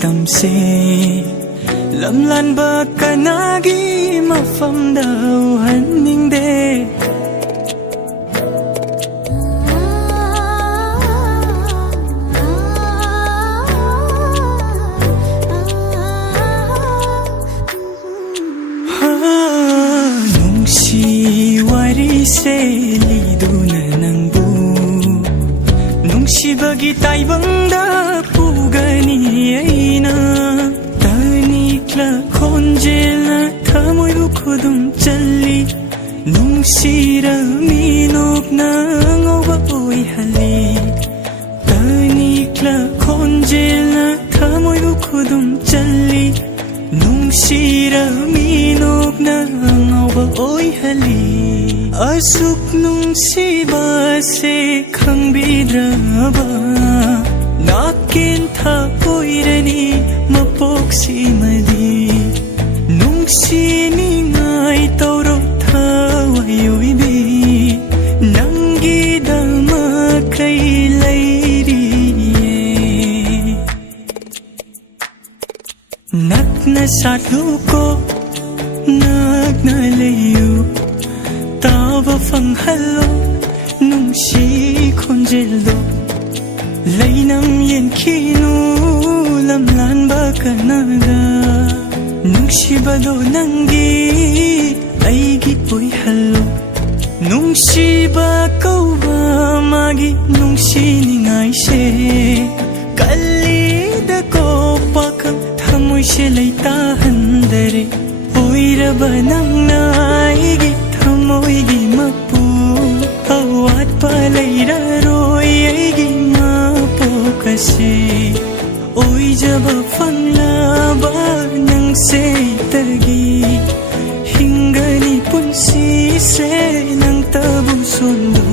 ꯃꯇꯝꯁꯦ ꯂꯝꯂꯥꯟꯕ ꯀꯅꯥꯒꯤ ꯃꯐꯝꯗ ꯎꯍꯟꯅꯤꯡꯗꯦ ꯅꯨꯡꯁꯤ ꯋꯥꯔꯤꯁꯦ ꯂꯤꯗꯨꯅ ꯅꯪꯕꯨ ꯅꯨꯡꯁꯤꯕꯒꯤ ꯇꯥꯏꯕꯪꯗ ꯄꯨꯒꯅꯤ ꯑꯩꯅ ꯇꯅꯤꯛꯂ ꯈꯣꯟꯖꯦꯜꯅ ꯊꯃꯣꯏꯕꯨ ꯈꯨꯗꯨꯝ ꯆꯜꯂꯤ ꯅꯨꯡꯁꯤꯔꯃꯤ ꯅꯣꯛꯅ ꯉꯧꯕ ꯑꯣꯏꯍꯜꯂꯤ ꯇꯅꯤꯛꯂ ꯈꯣꯟꯖꯦꯜꯅ ꯊꯃꯣꯏꯕꯨ ꯈꯨꯗꯨꯝ ꯆꯜꯂꯤ ꯅꯨꯡꯁꯤꯔꯃꯤ ꯅꯣꯛꯅ ꯉꯧꯕ ꯑꯣꯏꯍꯜꯂꯤ ꯑꯁꯨꯛ ꯅꯨꯡꯁꯤꯕꯁꯦ ꯈꯪꯕꯤꯗ꯭ꯔꯕ ꯅꯥꯀꯦꯟꯊ ꯑꯣꯏꯔꯅꯤ ꯃꯄꯣꯛꯁꯤꯃꯗꯤ ꯅꯨꯡꯁꯤꯅꯤꯡꯉꯥꯏ ꯇꯧꯔꯣ ꯊꯋꯥꯏ ꯅꯪꯒꯤꯗꯃꯛ ꯀꯩ ꯂꯩꯔꯤꯌꯦ ꯅꯛꯅ ꯁꯥꯠꯂꯨꯀꯣ ꯅꯛꯅ ꯂꯩꯌꯨ ꯇꯥꯕ ꯐꯪꯍꯜꯂꯣ ꯅꯨꯡꯁꯤ ꯈꯣꯟꯖꯦꯜꯗꯣ ꯂꯩꯅꯝ ꯌꯦꯟꯈꯤꯅꯨ ꯂꯝꯂꯥꯟꯕ ꯀꯅꯥꯒ ꯅꯨꯡꯁꯤꯕꯗꯣ ꯅꯪꯒꯤ ꯑꯩꯒꯤ ꯑꯣꯏꯍꯜꯂꯣ ꯅꯨꯡꯁꯤꯕ ꯀꯧꯕ ꯃꯥꯒꯤ ꯅꯨꯡꯁꯤꯅꯤꯡꯉꯥꯏꯁꯦ ꯀꯜꯂꯤꯗꯀꯣ ꯄꯥꯈꯪ ꯊꯃꯣꯏꯁꯦ ꯂꯩꯇꯥꯍꯟꯗꯔꯦ ꯑꯣꯏꯔꯕ ꯅꯪꯅ ꯑꯩꯒꯤ ꯊꯃꯣꯏꯒꯤ ꯃꯄꯨ ꯑꯋꯥꯠꯄ ꯂꯩꯔꯔꯣꯏ ꯑꯩꯒꯤ ꯃꯄꯣꯛ ꯑꯁꯤ ꯑꯣꯏꯖꯕ ꯐꯪꯂꯕ ꯅꯪꯁꯦꯇꯒꯤ ꯍꯤꯡꯒꯅꯤ ꯄꯨꯟꯁꯤꯁꯦ ꯅꯪꯇꯕꯨ ꯁꯣꯟꯗꯨ